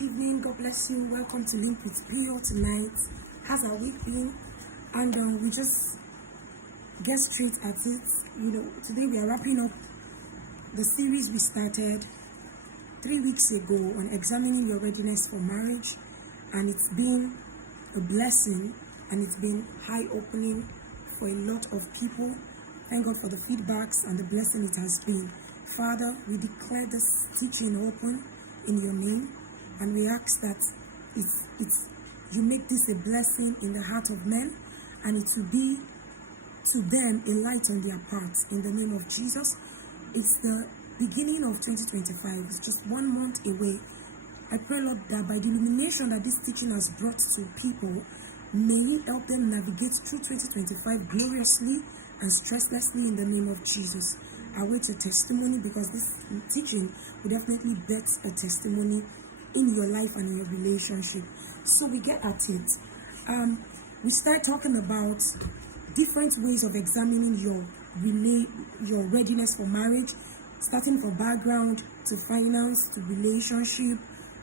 good evening. God bless you. Welcome to LIMP WITH P.O tonight. How's our week been? And we just get straight at it. Today we are wrapping up the series we started 3 weeks ago on examining your readiness for marriage, and it's been a blessing and it's been eye-opening for a lot of people. Thank God for the feedbacks and the blessing it has been. Father, we declare this teaching open in your name, and we ask that you make this a blessing in the heart of men, and it will be to them a light on their path in the name of Jesus. It's the beginning of 2025. It's just 1 month away. I pray, Lord, that by the illumination that this teaching has brought to people, may you help them navigate through 2025 gloriously and stresslessly in the name of Jesus. I wait a testimony, because this teaching will definitely bet a testimony in your life and in your relationship. So we get at it. We start talking about different ways of examining your readiness for marriage, starting from background to finance to relationship.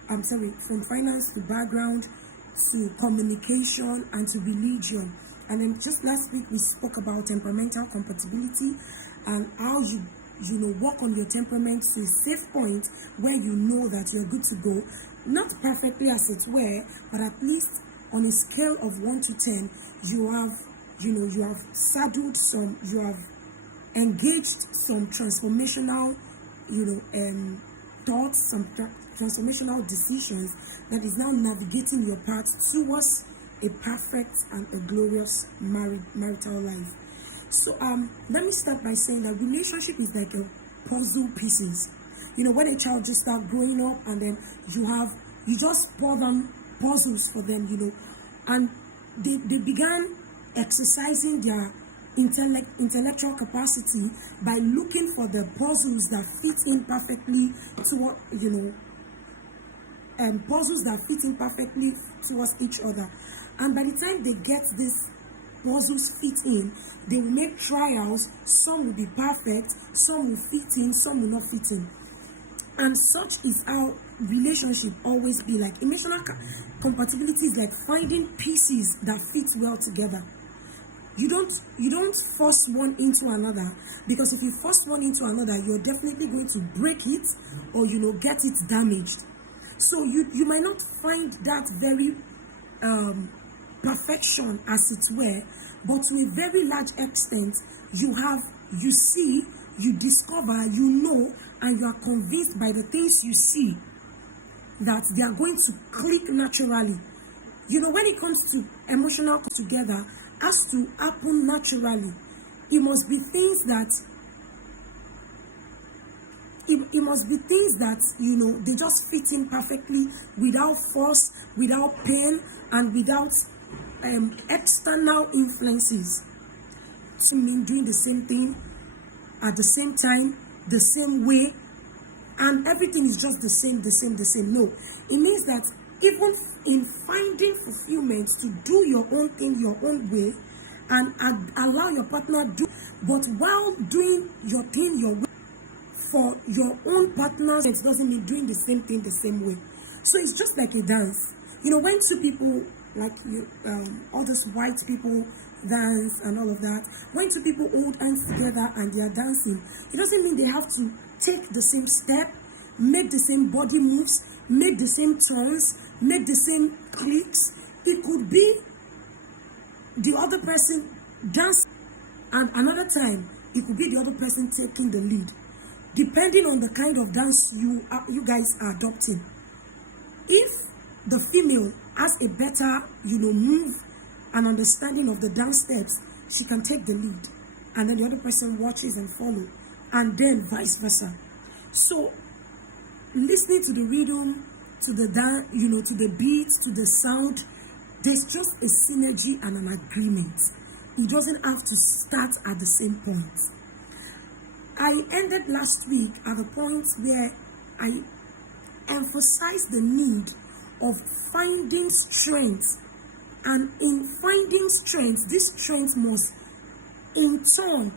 From finance to background to communication and to religion. And then just last week we spoke about temperamental compatibility and how you work on your temperament to a safe point where you know that you're good to go. Not perfectly as it were, but at least on a scale of 1 to 10, you have saddled some, you have engaged some transformational, thoughts, some transformational decisions that is now navigating your path towards a perfect and a glorious marital life. So let me start by saying that relationship is like a puzzle pieces. When a child just start growing up, and then you just pour them puzzles for them, and they began exercising their intellectual capacity by looking for the puzzles that fit in perfectly to puzzles that fit in perfectly towards each other. And by the time they get this puzzles fit in, they will make trials. Some will be perfect, some will fit in, some will not fit in. And such is how relationship always be. Like emotional compatibility is like finding pieces that fit well together. You don't force one into another, because if you force one into another, you're definitely going to break it or get it damaged. So you might not find that very perfection as it were, but to a very large extent you see, you discover, and you are convinced by the things you see that they are going to click naturally. When it comes to emotional together, has to happen naturally. It must be things that they just fit in perfectly, without force, without pain, and without external influences. To mean doing the same thing at the same time, the same way, and everything is just the same. No, it means that even in finding fulfillment to do your own thing your own way, and allow your partner do, but while doing your thing your way for your own partner, it doesn't mean doing the same thing the same way. So it's just like a dance. When two people, like all those white people dance and all of that, when two people hold hands together and they are dancing, it doesn't mean they have to take the same step, make the same body moves, make the same turns, make the same clicks. It could be the other person dancing, and another time it could be the other person taking the lead, depending on the kind of dance you guys are adopting. If the female has a better move and understanding of the dance steps, she can take the lead, and then the other person watches and follow, and then vice versa. So listening to the rhythm, to the dance, to the beat, to the sound, there's just a synergy and an agreement. It doesn't have to start at the same point. I ended last week at the point where I emphasized the need of finding strength, and in finding strength, this strength must in turn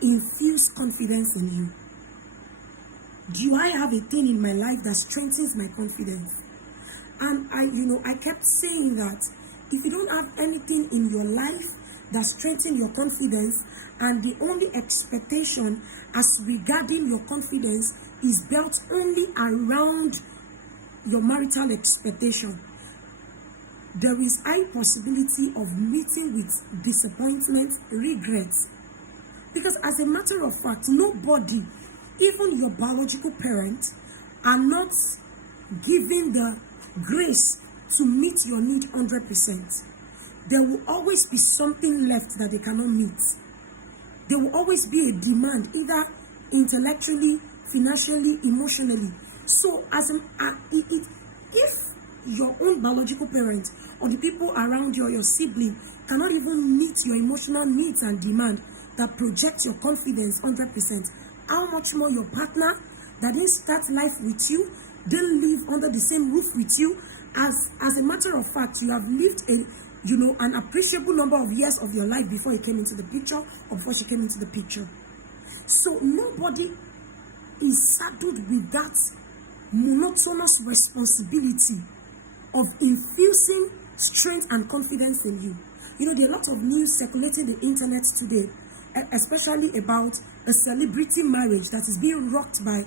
infuse confidence in you. Do I have a thing in my life that strengthens my confidence? And I kept saying that if you don't have anything in your life that strengthens your confidence, and the only expectation as regarding your confidence is built only around your marital expectation, there is high possibility of meeting with disappointment, regrets. Because as a matter of fact, nobody, even your biological parents, are not given the grace to meet your need 100%. There will always be something left that they cannot meet. There will always be a demand, either intellectually, financially, emotionally. So, if your own biological parents or the people around you or your sibling cannot even meet your emotional needs and demand that project your confidence 100%, how much more your partner that didn't start life with you, didn't live under the same roof with you. As a matter of fact, you have lived an appreciable number of years of your life before you came into the picture or before she came into the picture. So nobody is saddled with that monotonous responsibility of infusing strength and confidence in you. There are a lot of news circulating the internet today, especially about a celebrity marriage that is being rocked by,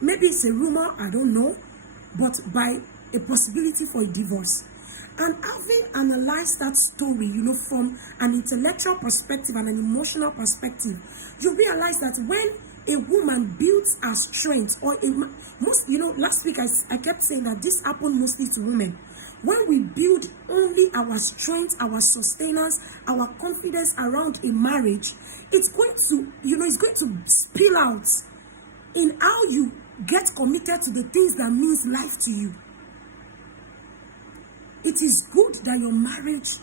maybe it's a rumor, I don't know, but by a possibility for a divorce. And having analyzed that story, from an intellectual perspective and an emotional perspective, you realize that when a woman builds her strength, or last week I kept saying that this happened mostly to women. When we build only our strength, our sustenance, our confidence around a marriage, it's going to spill out in how you get committed to the things that means life to you. It is good that your marriage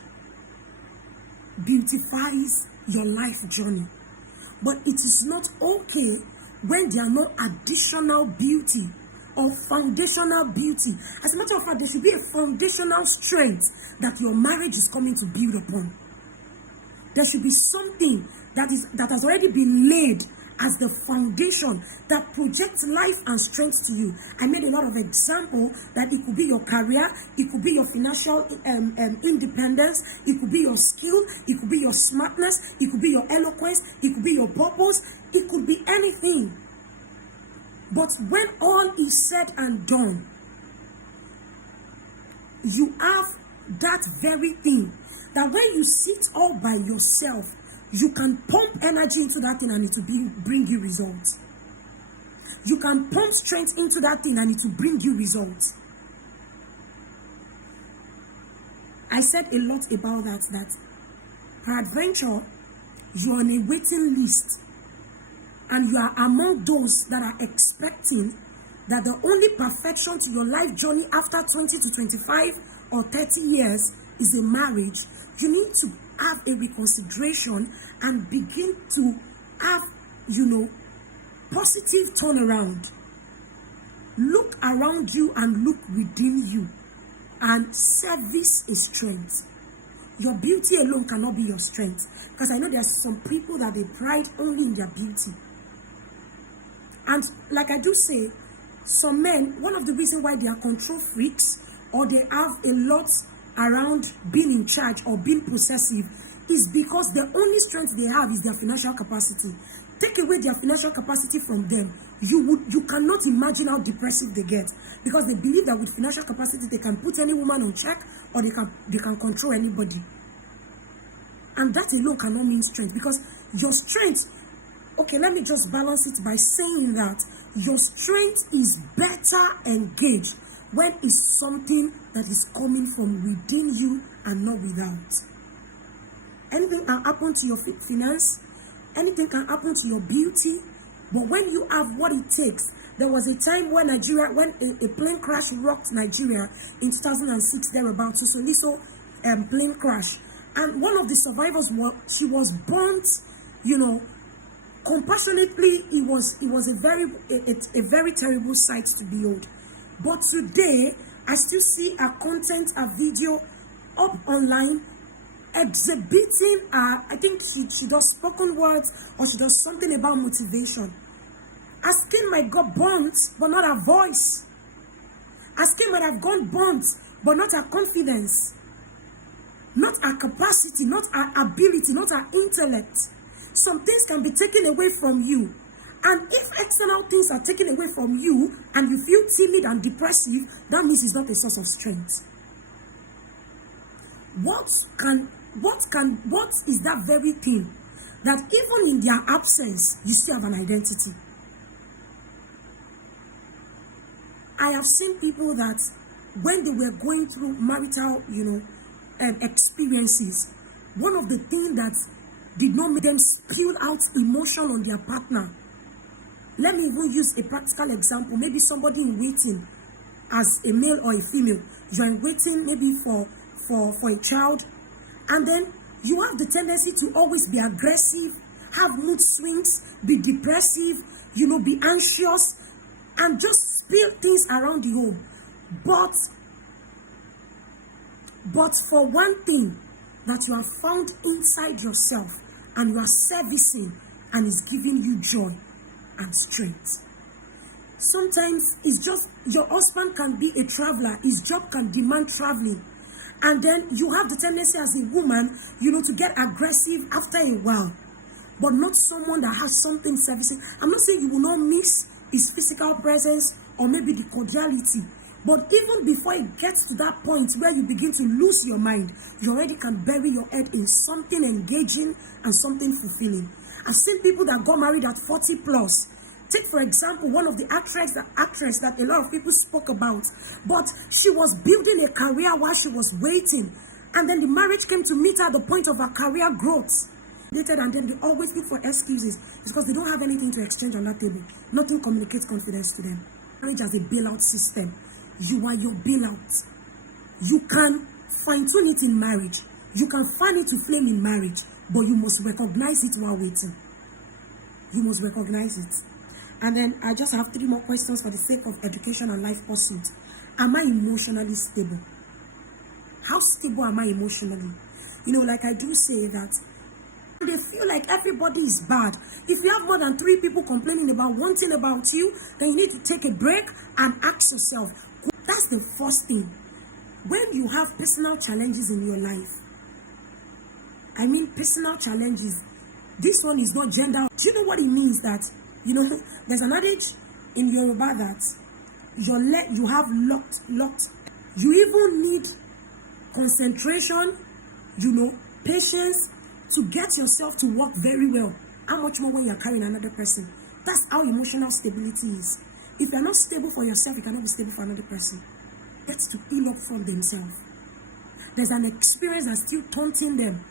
beautifies your life journey, but it is not okay when there are no additional beauty or foundational beauty. As a matter of fact, there should be a foundational strength that your marriage is coming to build upon. There should be something that has already been laid as the foundation that projects life and strength to you. I made a lot of examples that it could be your career, it could be your financial independence, it could be your skill, it could be your smartness, it could be your eloquence, it could be your purpose, it could be anything. But when all is said and done, you have that very thing that when you sit all by yourself, you can pump energy into that thing and it will bring you results. You can pump strength into that thing and it will bring you results. I said a lot about that peradventure, you're on a waiting list and you are among those that are expecting that the only perfection to your life journey after 20 to 25 or 30 years is a marriage. You need to have a reconsideration and begin to have, positive turnaround. Look around you and look within you, and service is strength. Your beauty alone cannot be your strength, because I know there are some people that they pride only in their beauty. And like I do say, some men, one of the reasons why they are control freaks or they have a lot around being in charge or being possessive is because the only strength they have is their financial capacity. Take away their financial capacity from them, you cannot imagine how depressive they get, because they believe that with financial capacity they can put any woman on check or they can control anybody. And that alone cannot mean strength, because your strength, okay, let me just balance it by saying that your strength is better engaged when it's something that is coming from within you and not without. Anything can happen to your finance, anything can happen to your beauty, but when you have what it takes. There was a time when a plane crash rocked Nigeria in 2006, thereabouts. So plane crash, and one of the survivors she was burnt, compassionately. It was a very terrible sight to behold. But today, I still see a content, a video up online exhibiting I think she does spoken words or she does something about motivation. Her skin might got burnt, but not her voice. As Cain might have gone burnt, but not her confidence, not her capacity, not her ability, not her intellect. Some things can be taken away from you. And if external things are taken away from you and you feel timid and depressive, that means it's not a source of strength. What is that very thing that even in their absence, you still have an identity? I have seen people that when they were going through marital, experiences, one of the things that did not make them spill out emotion on their partner. Let me even use a practical example. Maybe somebody in waiting as a male or a female. You're in waiting maybe for a child, and then you have the tendency to always be aggressive, have mood swings, be depressive, be anxious, and just spill things around the home. But for one thing that you have found inside yourself and you are servicing and is giving you joy and strength. Sometimes it's just your husband can be a traveler, his job can demand traveling, and then you have the tendency as a woman, to get aggressive after a while, but not someone that has something servicing. I'm not saying you will not miss his physical presence or maybe the cordiality, but even before it gets to that point where you begin to lose your mind, you already can bury your head in something engaging and something fulfilling. I've seen people that got married at 40 plus. Take, for example, one of the actress that a lot of people spoke about, but she was building a career while she was waiting, and then the marriage came to meet her at the point of her career growth. And then they always look for excuses because they don't have anything to exchange on that table. Nothing communicates confidence to them. Marriage as a bailout system. You are your bailout. You can fine-tune it in marriage. You can fan it to flame in marriage, but you must recognize it while waiting. You must recognize it. And then I just have 3 more questions for the sake of education and life pursuit. Am I emotionally stable? How stable am I emotionally? Like I do say that they feel like everybody is bad. If you have more than 3 people complaining about one thing about you, then you need to take a break and ask yourself. That's the first thing. When you have personal challenges in your life, I mean personal challenges, this one is not gender. Do you know what it means that, there's an adage in Yoruba that you have locked. You even need concentration, patience to get yourself to work very well. How much more when you're carrying another person? That's how emotional stability is. If you're not stable for yourself, you cannot be stable for another person. That's to heal up from themselves. There's an experience that's still taunting them.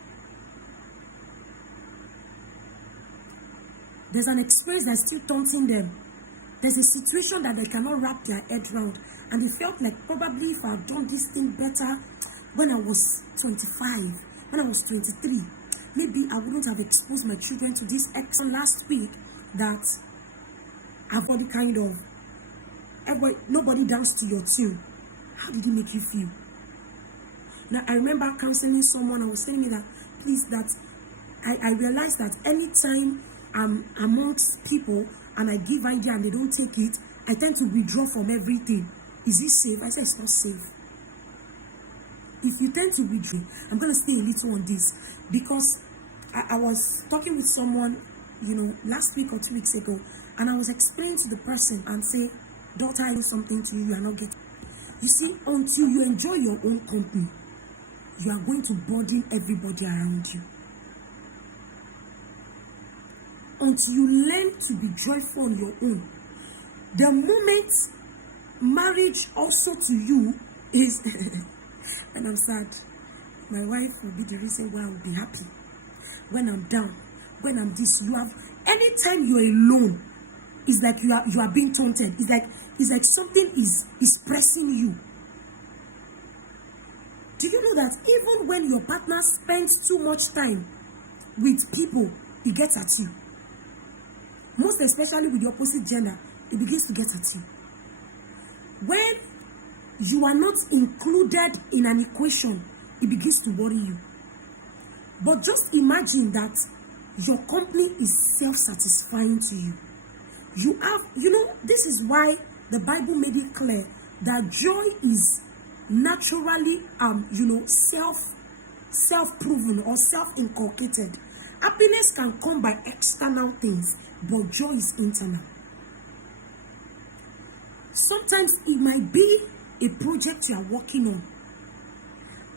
There's an experience that's still taunting them. There's a situation that they cannot wrap their head around. And they felt like probably if I had done this thing better when I was 25, when I was 23, maybe I wouldn't have exposed my children to this action last week that I've got the kind of, nobody danced to your tune. How did it make you feel? Now, I remember counseling someone and was telling me that, please, that I realized that anytime I'm amongst people and I give idea and they don't take it, I tend to withdraw from everything. Is it safe? I said it's not safe. If you tend to withdraw, I'm going to stay a little on this because I was talking with someone, last week or 2 weeks ago, and I was explaining to the person and say, daughter, I do something to you, you are not getting. You see, until you enjoy your own company, you are going to burden everybody around you. Until you learn to be joyful on your own. The moment marriage also to you is, when I'm sad, my wife will be the reason why I will be happy. When I'm down, when I'm this, anytime you're alone, it's like you are being taunted. It's like something is pressing you. Do you know that even when your partner spends too much time with people, he gets at you? Most especially with the opposite gender, it begins to get at you. When you are not included in an equation, it begins to worry you. But just imagine that your company is self-satisfying to you. This is why the Bible made it clear that joy is naturally self-proven or self-inculcated. Happiness can come by external things, but joy is internal. Sometimes it might be a project you are working on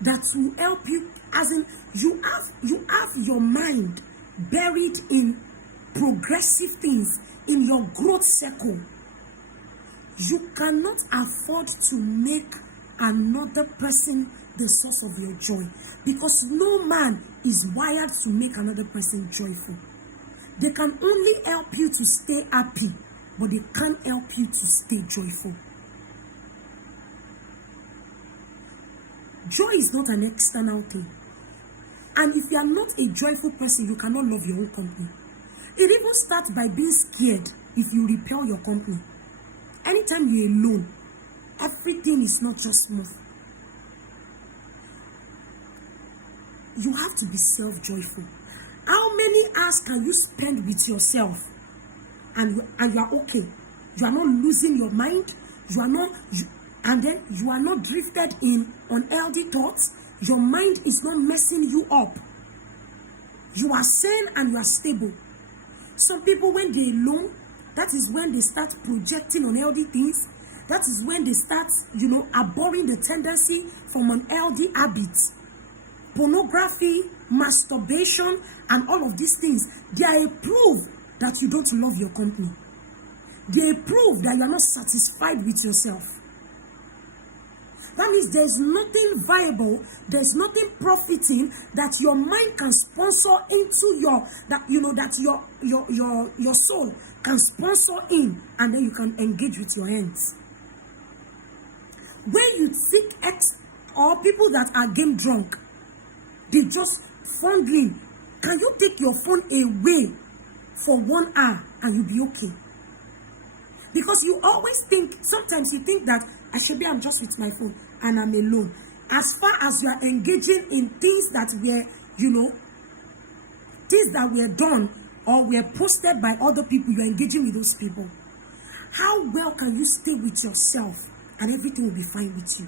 that will help you, as in you have your mind buried in progressive things in your growth circle. You cannot afford to make another person the source of your joy, because no man is wired to make another person joyful. They can only help you to stay happy, but they can't help you to stay joyful. Joy is not an external thing. And if you are not a joyful person, you cannot love your own company. It even starts by being scared if you repel your company. Anytime you're alone, everything is not just smooth. You have to be self-joyful. How many hours can you spend with yourself and you are okay? You are not losing your mind. And then you are not drifted in unhealthy thoughts. Your mind is not messing you up. You are sane and you are stable. Some people, when they're alone, that is when they start projecting unhealthy things. That is when they start, abhorring the tendency from unhealthy habits. Pornography, masturbation, and all of these things, they are a proof that you don't love your company. They are a proof that you are not satisfied with yourself. That means there's nothing viable, there's nothing profiting that your mind can sponsor into your soul can sponsor in, and then you can engage with your hands. When you seek or people that are game drunk, they just fondling. Can you take your phone away for 1 hour and you'll be okay? Because you always think, sometimes you think that I'm just with my phone and I'm alone. As far as you are engaging in things that were done or were posted by other people, you're engaging with those people. How well can you stay with yourself and everything will be fine with you?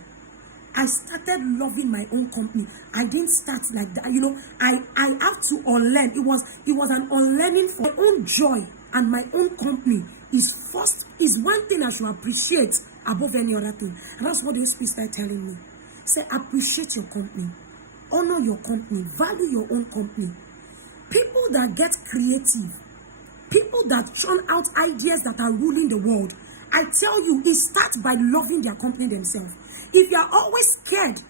I started loving my own company. I didn't start like that. I have to unlearn. It was an unlearning for my own joy, and my own company is one thing I should appreciate above any other thing. And that's what the Holy Spirit started telling me. Say, appreciate your company, honor your company, value your own company. People that get creative, people that churn out ideas that are ruling the world, I tell you, it starts by loving their company themselves. If you are always scared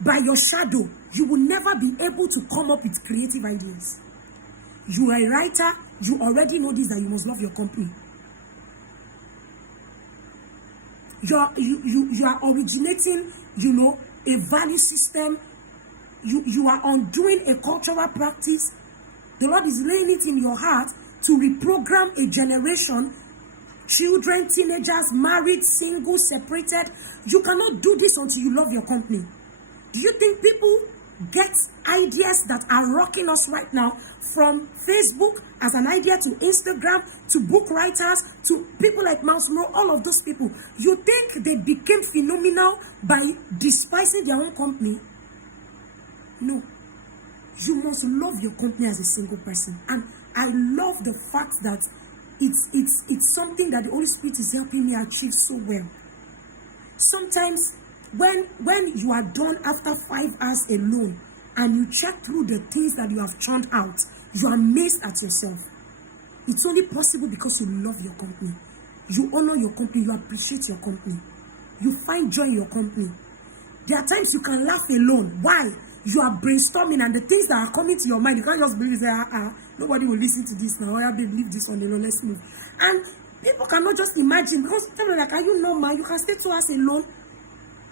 by your shadow, you will never be able to come up with creative ideas. You are a writer, you already know this, that you must love your company. You are originating, a value system. You are undoing a cultural practice. The Lord is laying it in your heart to reprogram a generation. Children, teenagers, married, single, separated. You cannot do this until you love your company. Do you think people get ideas that are rocking us right now from Facebook as an idea to Instagram to book writers to people like Mouse Mo, all of those people? You think they became phenomenal by despising their own company? No. You must love your company as a single person. And I love the fact that it's something that the Holy Spirit is helping me achieve so well. Sometimes when you are done after 5 hours alone and you check through the things that you have churned out, you are amazed at yourself. It's only possible because you love your company. You honor your company. You appreciate your company. You find joy in your company. There are times you can laugh alone. Why? You are brainstorming, and the things that are coming to your mind, you can't just believe, nobody will listen to this now. I believe this on the alone. Let's move. And people cannot just imagine, because tell me, like, are you normal? You can stay 2 hours alone.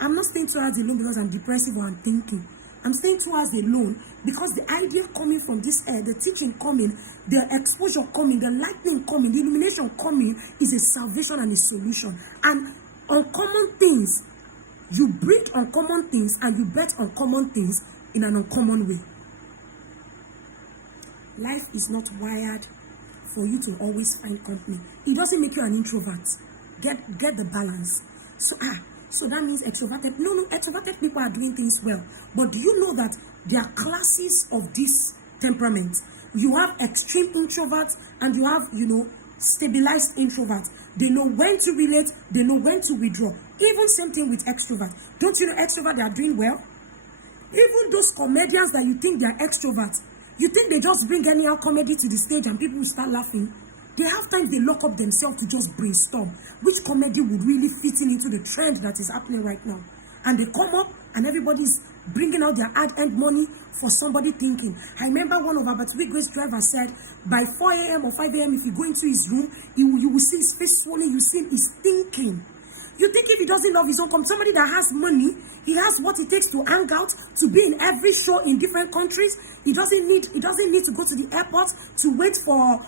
I'm not staying 2 hours alone because I'm depressive or I'm thinking. I'm staying 2 hours alone because the idea coming from this air, the teaching coming, the exposure coming, the lightning coming, the illumination coming is a salvation and a solution. And uncommon things, you breed uncommon things and you bet uncommon things in an uncommon way. Life is not wired for you to always find company. It doesn't make you an introvert. Get the balance. So So that means extroverted. No, extroverted people are doing things well. But do you know that there are classes of this temperament? You have extreme introverts and you have, stabilized introverts. They know when to relate, they know when to withdraw. Even same thing with extroverts. Don't you know extroverts, they are doing well? Even those comedians that you think they are extroverts, you think they just bring anyhow comedy to the stage and people will start laughing? They have times they lock up themselves to just brainstorm which comedy would really fit into the trend that is happening right now. And they come up and everybody's bringing out their hard-earned money for somebody thinking. I remember one of our Batwick drivers said, by 4 a.m. or 5 a.m., if you go into his room, you will see his face swollen, you see him, he's thinking. You think if he doesn't love his own company, somebody that has money, he has what it takes to hang out, to be in every show in different countries. He doesn't need to go to the airport to wait for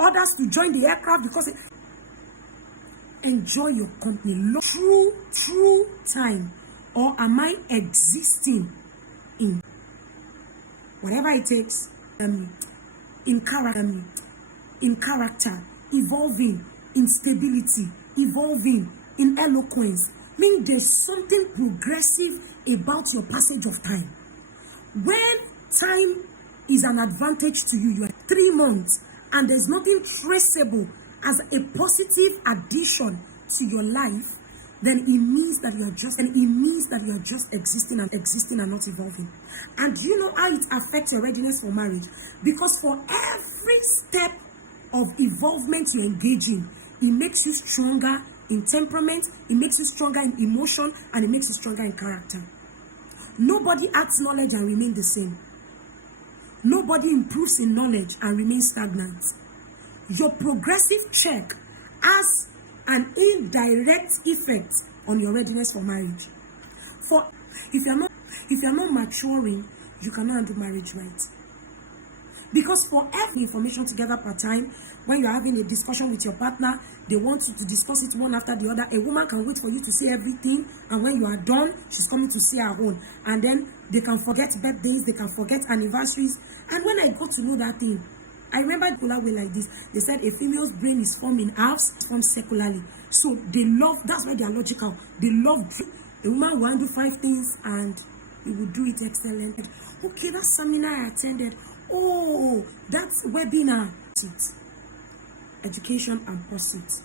others to join the aircraft because enjoy your company. True time. Or am I existing in whatever it takes, in character, evolving in stability, evolving in eloquence? Mean there's something progressive about your passage of time. When time is an advantage to you, you are 3 months and there's nothing traceable as a positive addition to your life, then it means that you are just existing and not evolving. And do you know how it affects your readiness for marriage? Because for every step of evolvement you engage in, it makes you stronger in temperament, it makes you stronger in emotion, and it makes you stronger in character. Nobody adds knowledge and remains the same. Nobody improves in knowledge and remains stagnant. Your progressive check has an indirect effect on your readiness for marriage. For if you're not maturing, you cannot handle marriage right. Because for every information together per time, when you're having a discussion with your partner, they want you to discuss it one after the other. A woman can wait for you to say everything, and when you are done, she's coming to see her own. And then they can forget birthdays, they can forget anniversaries. And when I got to know that thing, I remember the way like this. They said a female's brain is formed in halves, formed secularly. So they love, that's why they are logical. They love, a woman will do 5 things and he will do it excellent. Okay, that seminar I attended. Oh, that's webinar. Education and pursuit.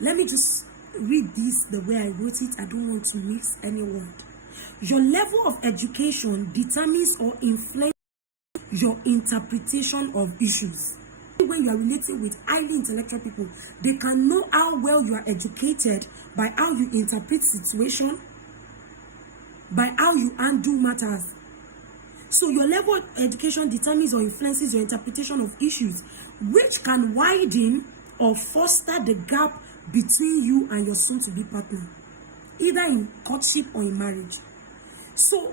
Let me just read this the way I wrote it. I don't want to mix any word. Your level of education determines or influences your interpretation of issues. When you are relating with highly intellectual people, they can know how well you are educated by how you interpret situation, by how you handle matters. So your level of education determines or influences your interpretation of issues, which can widen or foster the gap between you and your soon-to-be partner, either in courtship or in marriage. So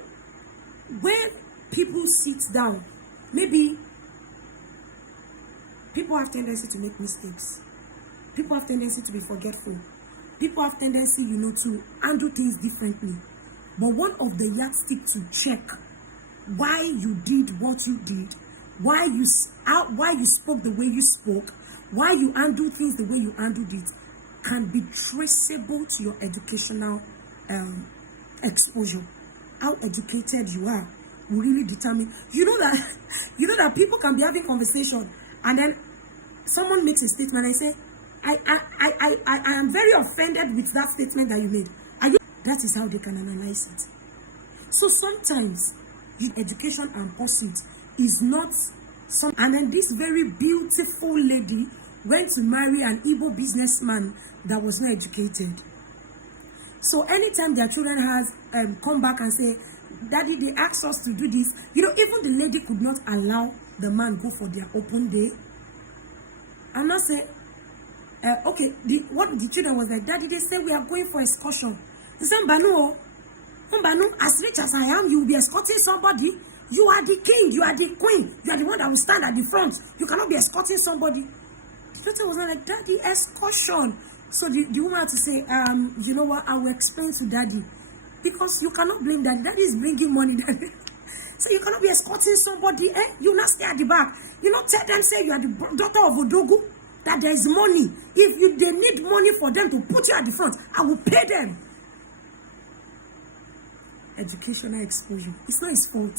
when people sit down, maybe people have tendency to make mistakes. People have tendency to be forgetful. People have tendency, to handle things differently. But one of the yardstick to check why you did what you did, why you spoke the way you spoke, why you handle things the way you handled it, can be traceable to your educational exposure. How educated you are will really determine. You know that people can be having conversation and then someone makes a statement and I say, I am very offended with that statement that you made. That is how they can analyze it. So sometimes education and pursuit is not some. And then this very beautiful lady went to marry an Igbo businessman that was not educated. So anytime their children has come back and say, Daddy, they asked us to do this, even the lady could not allow the man go for their open day. And not say, okay, what the children was like, Daddy, they say we are going for excursion. He said, Mbanu, as rich as I am, you will be escorting somebody. You are the king, you are the queen, you are the one that will stand at the front. You cannot be escorting somebody. The daughter was not like, Daddy, excursion. So the woman had to say, you know what, I will explain to Daddy. Because you cannot blame Daddy. Daddy is bringing money. Daddy. So you cannot be escorting somebody, You not stay at the back. Tell them, say you are the daughter of Odogu. that there is money. If they need money for them to put you at the front, I will pay them. Educational exposure. It's not his fault.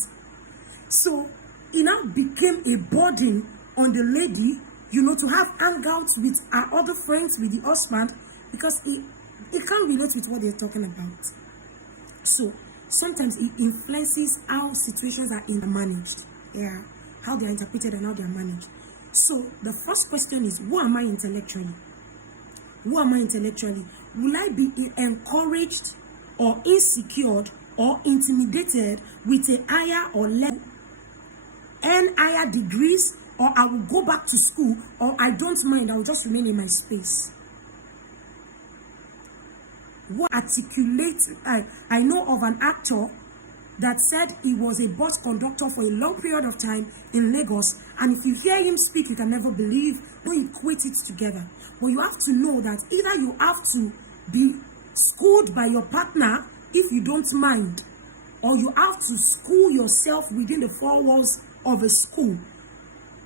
So it now became a burden on the lady, to have hangouts with her other friends, with the husband, because it can't relate with what they're talking about. So sometimes it influences how situations are managed. Yeah, how they are interpreted and how they are managed. So the first question is, who am I intellectually? Who am I intellectually? Will I be encouraged or insecure or intimidated with a higher or level, earn higher degrees, or I will go back to school, or I don't mind, I will just remain in my space? What articulate? I know of an actor that said he was a bus conductor for a long period of time in Lagos, and if you hear him speak, you can never believe. Don't equate it together. But you have to know that either you have to be schooled by your partner if you don't mind, or you have to school yourself within the four walls of a school.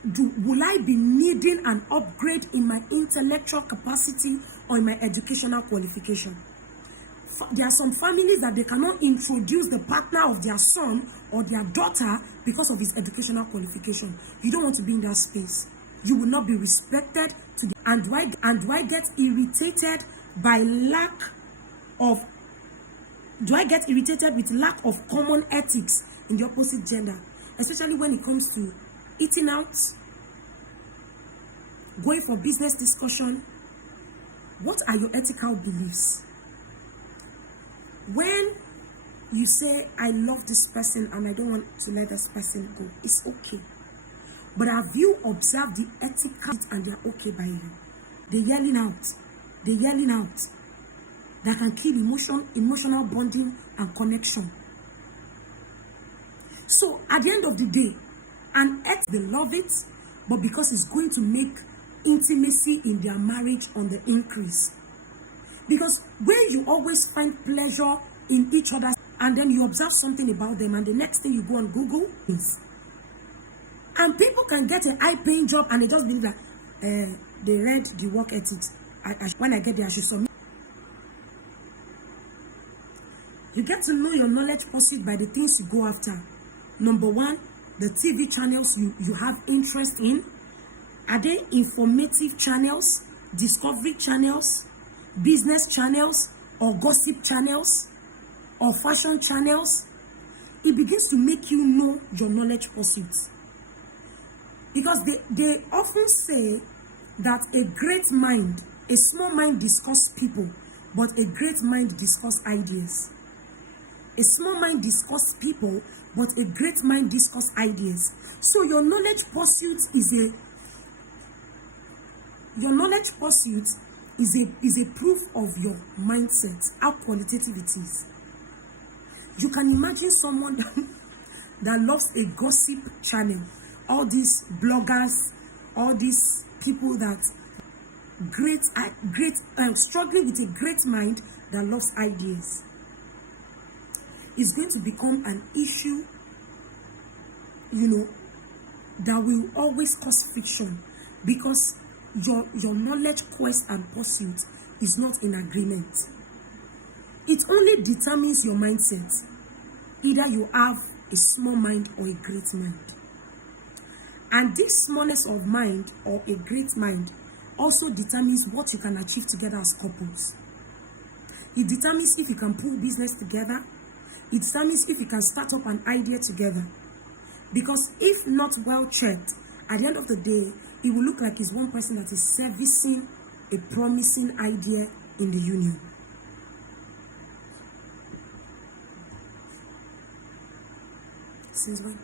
Will I be needing an upgrade in my intellectual capacity or in my educational qualification? There are some families that they cannot introduce the partner of their son or their daughter because of his educational qualification. You don't want to be in that space. You will not be respected. And do I get irritated by lack of? Do I get irritated with lack of common ethics in the opposite gender, especially when it comes to eating out, going for business discussion? What are your ethical beliefs? When you say, I love this person and I don't want to let this person go, it's okay. But have you observed the ethical and they're okay by you? They're yelling out. That can kill emotional bonding and connection. So at the end of the day, they love it, but because it's going to make intimacy in their marriage on the increase. Because when you always find pleasure in each other, and then you observe something about them, and the next thing you go on Google is, and people can get a high-paying job, and they just believe that they read the work ethics. When I get there, I should submit. You get to know your knowledge pursuit by the things you go after. Number one, the TV channels you have interest in. Are they informative channels, discovery channels, business channels, or gossip channels, or fashion channels? It begins to make you know your knowledge pursuits. Because they often say that a small mind discusses people, but a great mind discusses ideas. A small mind discusses people, but a great mind discusses ideas. So your knowledge pursuit is a proof of your mindset, how qualitative it is. You can imagine someone that loves a gossip channel, all these bloggers, all these people that struggling with a great mind that loves ideas. Is going to become an issue, that will always cause friction, because your knowledge quest and pursuit is not in agreement. It only determines your mindset. Either you have a small mind or a great mind. And this smallness of mind or a great mind also determines what you can achieve together as couples. It determines if you can pull business together. It determines if you can start up an idea together. Because if not well checked, at the end of the day, it will look like it's one person that is servicing a promising idea in the union. Since when?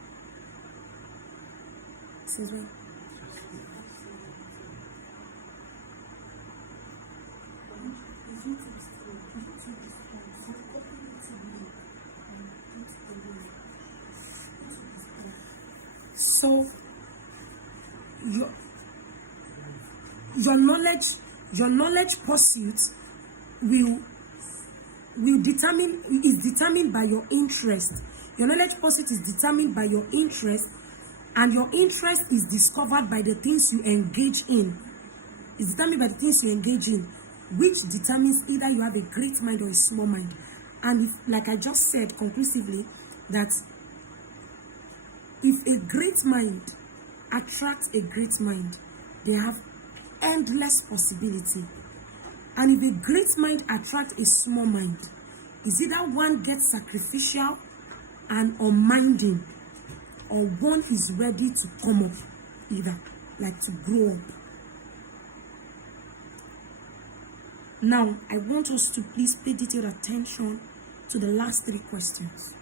So your knowledge pursuit is determined by your interest. Your knowledge pursuit is determined by your interest, and your interest is discovered by the things you engage in. It's determined by the things you engage in, which determines either you have a great mind or a small mind. And if, like I just said conclusively, that if a great mind attracts a great mind, they have endless possibility. And if a great mind attracts a small mind, is either one gets sacrificial and unminding, or one is ready to come up, either, like to grow up. Now, I want us to please pay detailed attention to the last 3 questions.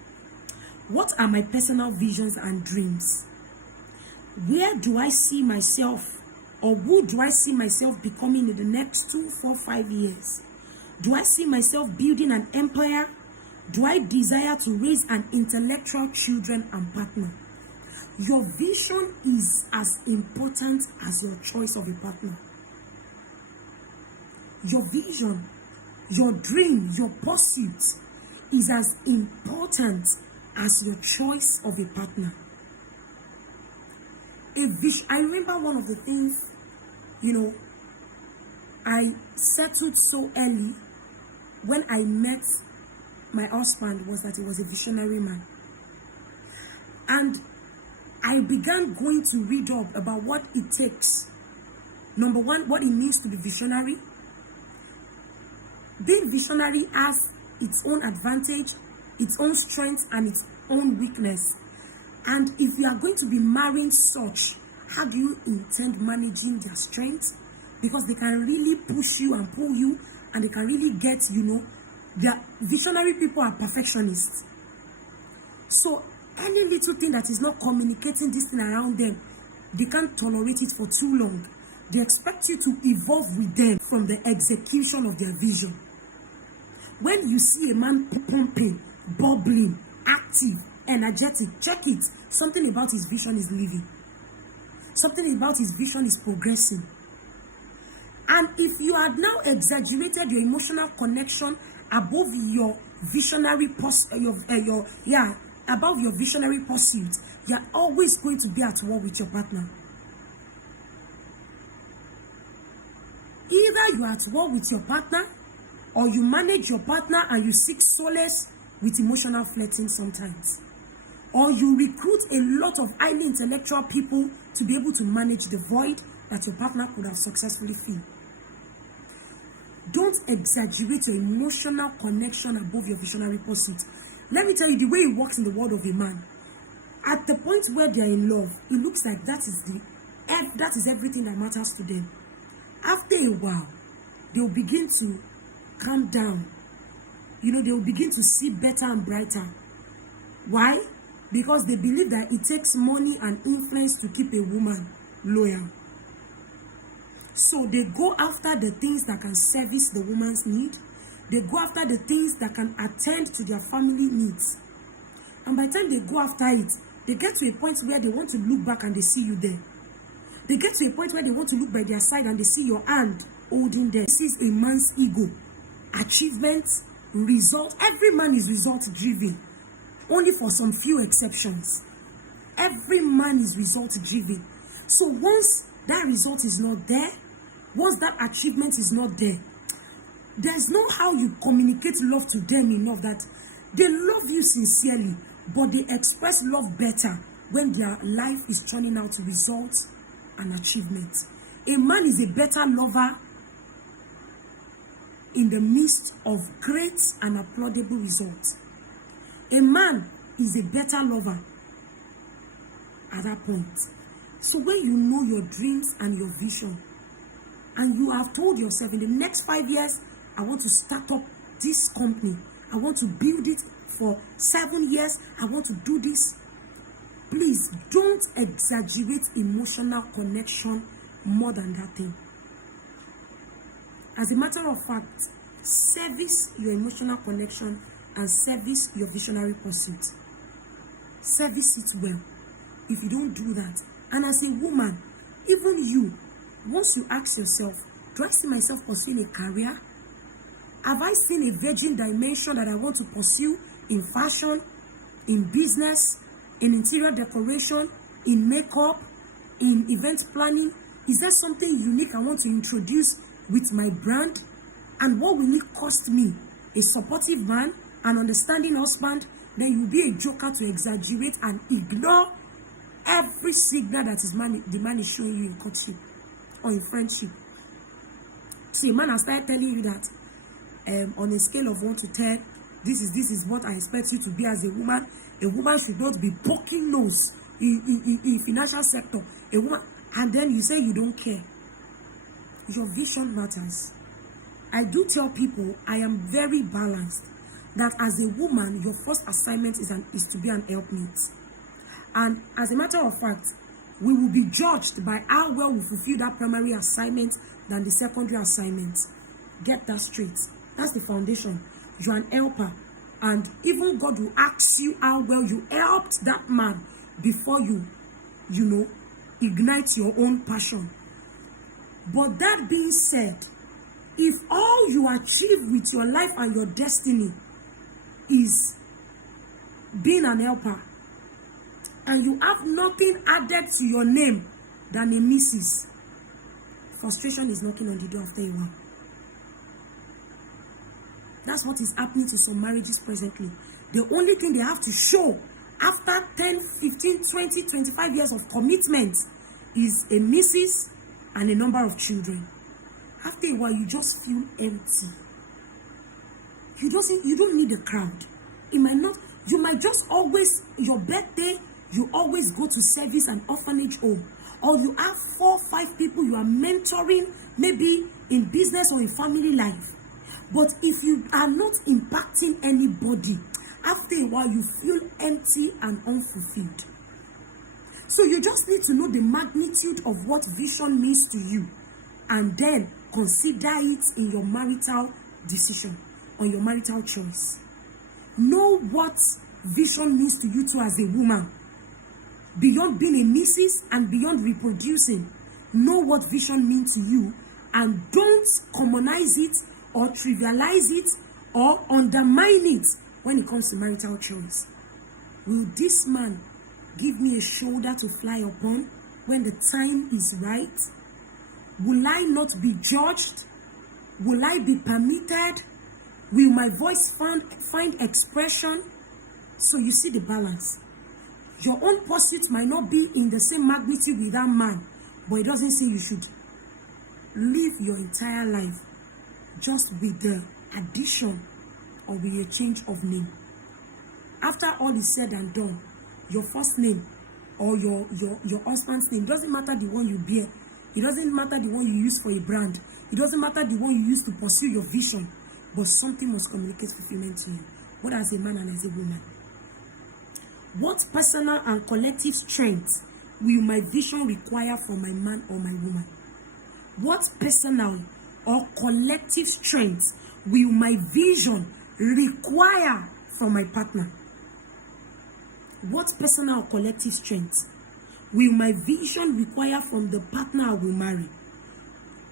What are my personal visions and dreams? Where do I see myself, or who do I see myself becoming in the next 2, 4, 5 years? Do I see myself building an empire? Do I desire to raise an intellectual children and partner? Your vision is as important as your choice of a partner. Your vision, your dream, your pursuit is as important as your choice of a partner. I remember one of the things, I settled so early when I met my husband, was that he was a visionary man. And I began going to read up about what it takes. Number one, what it means to be visionary. Being visionary has its own advantage, its own strength, and its own weakness. And if you are going to be marrying such, how do you intend managing their strengths? Because they can really push you and pull you, and they can really get, their visionary people are perfectionists. So any little thing that is not communicating this thing around them, they can't tolerate it for too long. They expect you to evolve with them from the execution of their vision. When you see a man pumping, bubbling, active, energetic, check it. Something about his vision is living. Something about his vision is progressing. And if you have now exaggerated your emotional connection above your visionary above your visionary pursuit, you're always going to be at war with your partner. Either you're at war with your partner, or you manage your partner and you seek solace with emotional flirting sometimes. Or you recruit a lot of highly intellectual people to be able to manage the void that your partner could have successfully filled. Don't exaggerate your emotional connection above your visionary pursuit. Let me tell you, the way it works in the world of a man, at the point where they are in love, it looks like that is everything that matters to them. After a while, they'll begin to calm down. They'll begin to see better and brighter. Why? Because they believe that it takes money and influence to keep a woman loyal. So they go after the things that can service the woman's need. They go after the things that can attend to their family needs. And by the time they go after it, they get to a point where they want to look back and they see you there. They get to a point where they want to look by their side and they see your hand holding them. This is a man's ego. Achievements, result. Every man is result driven. Only for some few exceptions. Every man is result driven. So once that result is not there, once that achievement is not there, there's no how you communicate love to them enough that they love you sincerely, but they express love better when their life is turning out to results and achievements. A man is a better lover in the midst of great and applaudable results. A man is a better lover at that point. So when you know your dreams and your vision, and you have told yourself, in the next 5 years, I want to start up this company. I want to build it for 7 years. I want to do this. Please don't exaggerate emotional connection more than that thing. As a matter of fact, service your emotional connection and service your visionary pursuit. Service it well. If you don't do that, and as a woman, even you, once you ask yourself, do I see myself pursuing a career? Have I seen a virgin dimension that I want to pursue in fashion, in business, in interior decoration, in makeup, in event planning? Is there something unique I want to introduce with my brand? And what will it cost me? A supportive man, an understanding husband? Then you'll be a joker to exaggerate and ignore every signal that the man is showing you in courtship or in friendship. See, a man has started telling you that on a scale of 1 to 10, this is what I expect you to be as a woman. A woman should not be poking nose in financial sector. A woman, and then you say you don't care. Your vision matters. I do tell people I am very balanced. That as a woman, your first assignment is to be an helpmate. And as a matter of fact, we will be judged by how well we fulfill that primary assignment than the secondary assignment. Get that straight. That's the foundation. You're an helper. And even God will ask you how well you helped that man before you ignite your own passion. But that being said, if all you achieve with your life and your destiny is being an helper, and you have nothing added to your name than a Mrs., frustration is knocking on the door after a while. That's what is happening to some marriages presently. The only thing they have to show after 10, 15, 20, 25 years of commitment is a Mrs. and a number of children. After a while, you just feel empty. You don't need a crowd. It might not, you might just always, your birthday, you always go to service and orphanage home. Or you have 4 or 5 people you are mentoring, maybe in business or in family life. But if you are not impacting anybody, after a while you feel empty and unfulfilled. So you just need to know the magnitude of what vision means to you, and then consider it in your marital decision or your marital choice. Know what vision means to you too as a woman. Beyond being a Mrs. and beyond reproducing, know what vision means to you, and don't commonize it or trivialize it or undermine it when it comes to marital choice. Will this man give me a shoulder to fly upon when the time is right? Will I not be judged? Will I be permitted? Will my voice find expression? So you see the balance. Your own pursuit might not be in the same magnitude with that man, but it doesn't say you should live your entire life just with the addition or with a change of name. After all is said and done, your first name or your husband's name, doesn't matter the one you bear. It doesn't matter the one you use for a brand. It doesn't matter the one you use to pursue your vision. But something must communicate fulfillment to you, both as a man and as a woman. What personal and collective strength will my vision require from my man or my woman? What personal or collective strength will my vision require from my partner? What personal or collective strength will my vision require from the partner I will marry?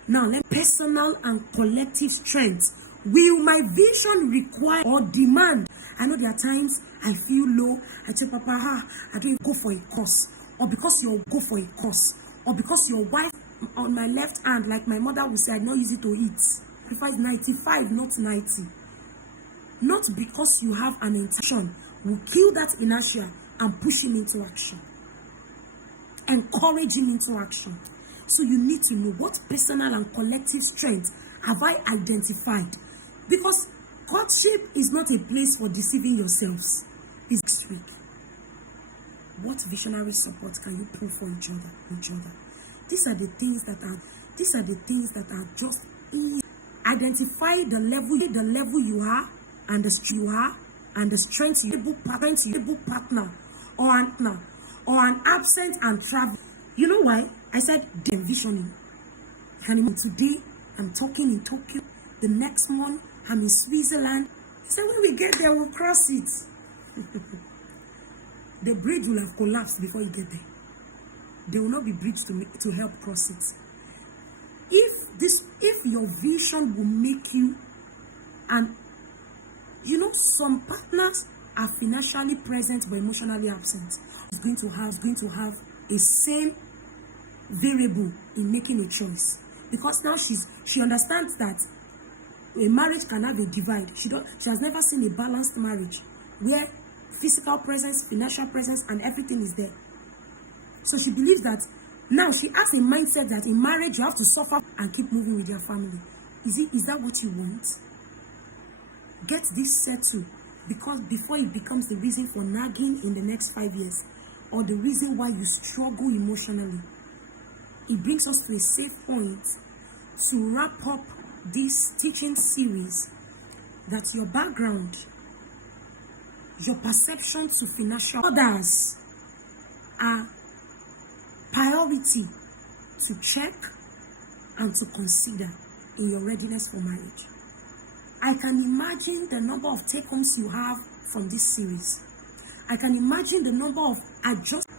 Now, personal and collective strength will my vision require or demand? I know there are times I feel low. I tell Papa, I don't go for a course. Or because you go for a course. Or because your wife on my left hand, like my mother would say, I don't use it to eat. Prefers 95, not 90. Not because you have an intention will kill that inertia and push him into action. Encourage him into action. So you need to know what personal and collective strength have I identified. Because courtship is not a place for deceiving yourselves. It's next week. What visionary support can you pull for each other? These are the things that are just identify the level you are and the strength you are and the strength you able partner or an absent and travel. You know why? I said the visioning. And today I'm talking in Tokyo. The next month I'm in Switzerland. So when we get there, we'll cross it. The bridge will have collapsed before you get there. There will not be bridge to help cross it. If your vision will make you, and some partners are financially present but emotionally absent. It's going to have a sane variable in making a choice, because now she understands that a marriage can have a divide. She has never seen a balanced marriage where physical presence, financial presence, and everything is there. So she believes that now she has a mindset that in marriage you have to suffer and keep moving with your family. Is that what you want? Get this settled, because before it becomes the reason for nagging in the next 5 years, or the reason why you struggle emotionally. It brings us to a safe point to wrap up this teaching series, that your background, your perception to financial others are priority to check and to consider in your readiness for marriage. I can imagine the number of take-homes you have from this series. I can imagine the number of adjustments